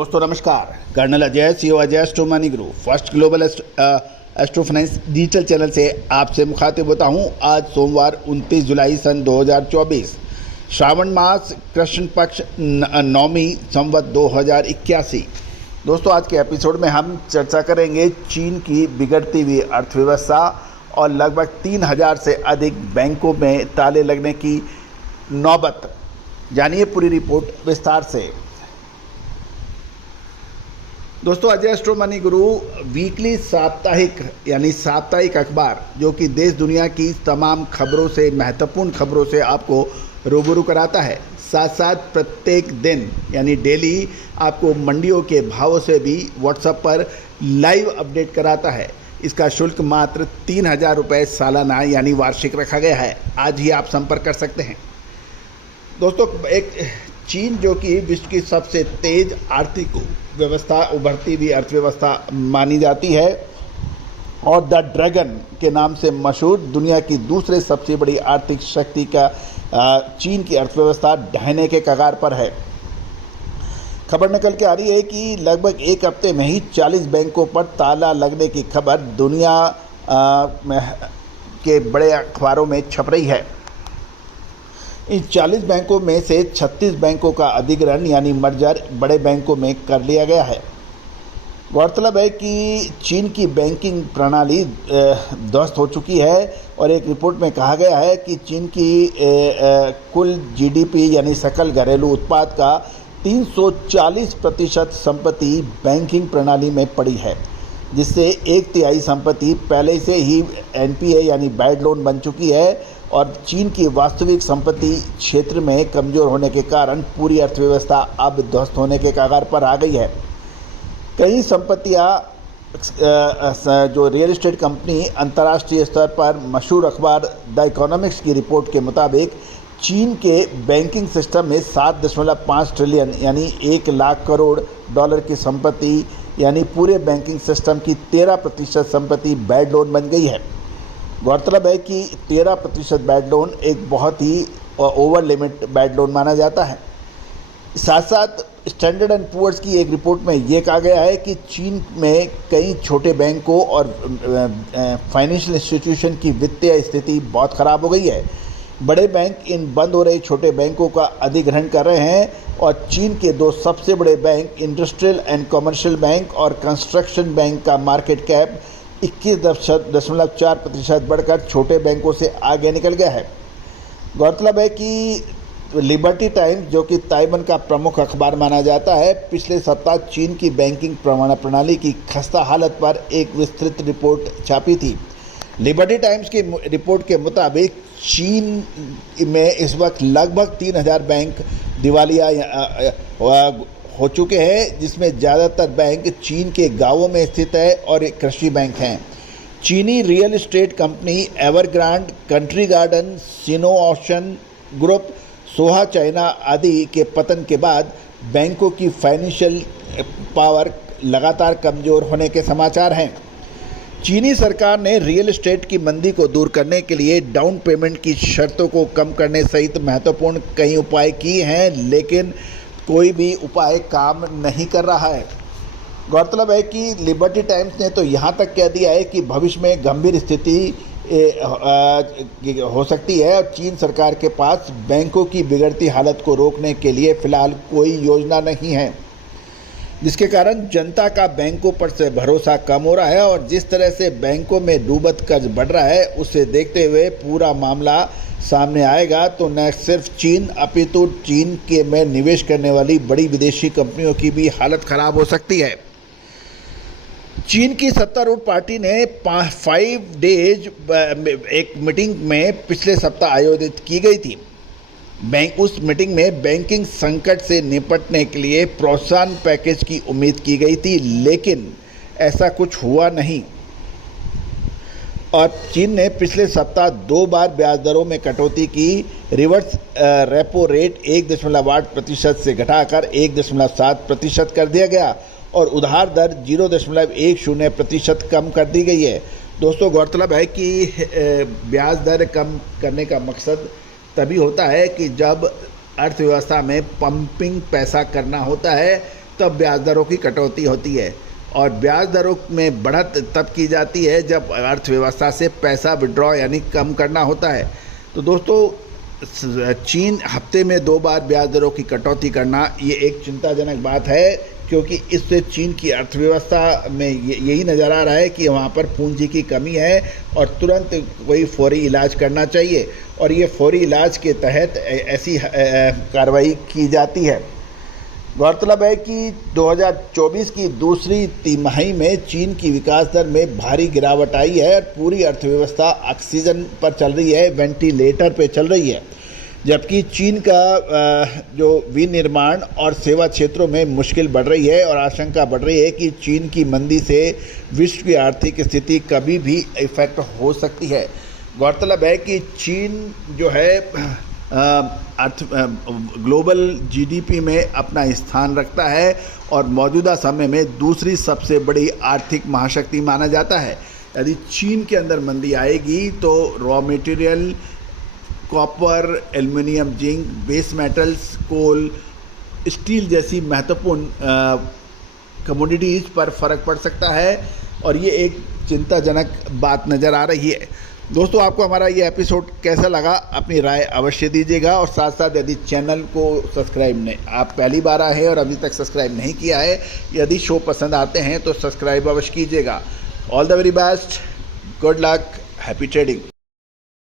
दोस्तों नमस्कार। Colonel Ajay CO Ajay astro money guru first global astro finance digital channel से आपसे मुखातिब होता हूं। आज सोमवार 29 जुलाई सन 2024 श्रावण मास कृष्ण पक्ष नवमी संवत 2081। दोस्तों आज के एपिसोड में हम चर्चा करेंगे चीन की बिगड़ती हुई अर्थव्यवस्था और लगभग 3000 से अधिक बैंकों में ताले लगने की नौबत। जानिए पूरी रिपोर्ट विस्तार से। दोस्तों अजय एस्ट्रो मनी गुरु वीकली साप्ताहिक अखबार जो कि देश दुनिया की तमाम खबरों से, महत्वपूर्ण खबरों से आपको रूबरू कराता है। साथ साथ प्रत्येक दिन यानी डेली आपको मंडियों के भावों से भी व्हाट्सएप पर लाइव अपडेट कराता है। इसका शुल्क मात्र 3000 रुपये सालाना यानी वार्षिक रखा गया है। आज ही आप संपर्क कर सकते हैं। दोस्तों एक चीन जो कि विश्व की सबसे तेज आर्थिक व्यवस्था, उभरती हुई अर्थव्यवस्था मानी जाती है और द ड्रैगन के नाम से मशहूर दुनिया की दूसरे सबसे बड़ी आर्थिक शक्ति का चीन की अर्थव्यवस्था ढहने के कगार पर है। खबर निकल के आ रही है कि लगभग एक हफ्ते में ही 40 बैंकों पर ताला लगने की खबर दुनिया के बड़े अखबारों में छप रही है। इन 40 बैंकों में से 36 बैंकों का अधिग्रहण यानी मर्जर बड़े बैंकों में कर लिया गया है। गौरतलब है कि चीन की बैंकिंग प्रणाली ध्वस्त हो चुकी है और एक रिपोर्ट में कहा गया है कि चीन की कुल जीडीपी यानी सकल घरेलू उत्पाद का 340% संपत्ति बैंकिंग प्रणाली में पड़ी है, जिससे 1/3 संपत्ति पहले से ही एनपीए यानी बैड लोन बन चुकी है। और चीन की वास्तविक संपत्ति क्षेत्र में कमज़ोर होने के कारण पूरी अर्थव्यवस्था अब ध्वस्त होने के कगार पर आ गई है। कई संपत्तियां जो रियल एस्टेट कंपनी अंतर्राष्ट्रीय स्तर पर मशहूर अखबार द इकोनॉमिक्स की रिपोर्ट के मुताबिक चीन के बैंकिंग सिस्टम में 7.5 ट्रिलियन यानी 1 लाख करोड़ डॉलर की संपत्ति यानी पूरे बैंकिंग सिस्टम की 13% संपत्ति बैड लोन बन गई है। गौरतलब है कि 13% बैड लोन एक बहुत ही ओवर लिमिट बैड लोन माना जाता है। साथ साथ स्टैंडर्ड एंड पुअर्स की एक रिपोर्ट में ये कहा गया है कि चीन में कई छोटे बैंकों और फाइनेंशियल इंस्टीट्यूशन की वित्तीय स्थिति बहुत ख़राब हो गई है। बड़े बैंक इन बंद हो रहे छोटे बैंकों का अधिग्रहण कर रहे हैं और चीन के दो सबसे बड़े bank industrial and commercial bank और कंस्ट्रक्शन बैंक का मार्केट कैप 21.4% बढ़कर छोटे बैंकों से आगे निकल गया है। गौरतलब है कि लिबर्टी टाइम्स जो कि ताइवान का प्रमुख अखबार माना जाता है, पिछले सप्ताह चीन की बैंकिंग प्रणाली की खस्ता हालत पर एक विस्तृत रिपोर्ट छापी थी। लिबर्टी टाइम्स की रिपोर्ट के मुताबिक चीन में इस वक्त लगभग 3000 बैंक दिवालिया हो चुके हैं, जिसमें ज़्यादातर बैंक चीन के गांवों में स्थित है और कृषि बैंक हैं। चीनी real estate company Evergrande, country garden, Sino ocean group, Soho China आदि के पतन के बाद बैंकों की फाइनेंशियल पावर लगातार कमज़ोर होने के समाचार हैं। चीनी सरकार ने रियल एस्टेट की मंदी को दूर करने के लिए डाउन पेमेंट की शर्तों को कम करने सहित महत्वपूर्ण कई उपाय किए हैं, लेकिन कोई भी उपाय काम नहीं कर रहा है। गौरतलब है कि लिबर्टी टाइम्स ने तो यहाँ तक कह दिया है कि भविष्य में गंभीर स्थिति हो सकती है और चीन सरकार के पास बैंकों की बिगड़ती हालत को रोकने के लिए फिलहाल कोई योजना नहीं है, जिसके कारण जनता का बैंकों पर से भरोसा कम हो रहा है और जिस तरह से बैंकों में डूबत कर्ज बढ़ रहा है उसे देखते हुए पूरा मामला सामने आएगा तो न सिर्फ चीन अपितु चीन के में निवेश करने वाली बड़ी विदेशी कंपनियों की भी हालत खराब हो सकती है। चीन की सत्तारूढ़ पार्टी ने 5 डेज एक मीटिंग में पिछले सप्ताह आयोजित की गई थी। उस मीटिंग में बैंकिंग संकट से निपटने के लिए प्रोत्साहन पैकेज की उम्मीद की गई थी, लेकिन ऐसा कुछ हुआ नहीं और चीन ने पिछले सप्ताह 2 बार ब्याज दरों में कटौती की। रिवर्स रेपो रेट 1.8% से घटाकर 1.7% कर दिया गया और उधार दर 0.10% कम कर दी गई है। दोस्तों गौरतलब है कि ब्याज दर कम करने का मकसद तभी होता है कि जब अर्थव्यवस्था में पंपिंग पैसा करना होता है तब ब्याज दरों की कटौती होती है, और ब्याज दरों में बढ़त तब की जाती है जब अर्थव्यवस्था से पैसा विड्रॉ यानी कम करना होता है। तो दोस्तों, चीन हफ्ते में 2 बार ब्याज दरों की कटौती करना ये एक चिंताजनक बात है, क्योंकि इससे चीन की अर्थव्यवस्था में यही नज़र आ रहा है कि वहाँ पर पूंजी की कमी है और तुरंत कोई फौरी इलाज करना चाहिए, और ये फौरी इलाज के तहत ऐसी कार्रवाई की जाती है। गौरतलब है कि 2024 की दूसरी तिमाही में चीन की विकास दर में भारी गिरावट आई है और पूरी अर्थव्यवस्था ऑक्सीजन पर चल रही है, वेंटिलेटर पे चल रही है, जबकि चीन का जो विनिर्माण और सेवा क्षेत्रों में मुश्किल बढ़ रही है और आशंका बढ़ रही है कि चीन की मंदी से विश्व की आर्थिक स्थिति कभी भी इफेक्ट हो सकती है। गौरतलब है कि चीन जो है ग्लोबल जीडीपी में अपना स्थान रखता है और मौजूदा समय में दूसरी सबसे बड़ी आर्थिक महाशक्ति माना जाता है। यदि चीन के अंदर मंदी आएगी तो raw material, copper, aluminium, zinc, base metals, coal, steel जैसी महत्वपूर्ण कमोडिटीज़ पर फर्क पड़ सकता है, और ये एक चिंताजनक बात नज़र आ रही है। दोस्तों, आपको हमारा ये एपिसोड कैसा लगा, अपनी राय अवश्य दीजिएगा, और साथ साथ यदि चैनल को सब्सक्राइब नहीं, आप पहली बार आए हैं और अभी तक सब्सक्राइब नहीं किया है, यदि शो पसंद आते हैं तो सब्सक्राइब अवश्य कीजिएगा। All the very best, good luck, happy trading.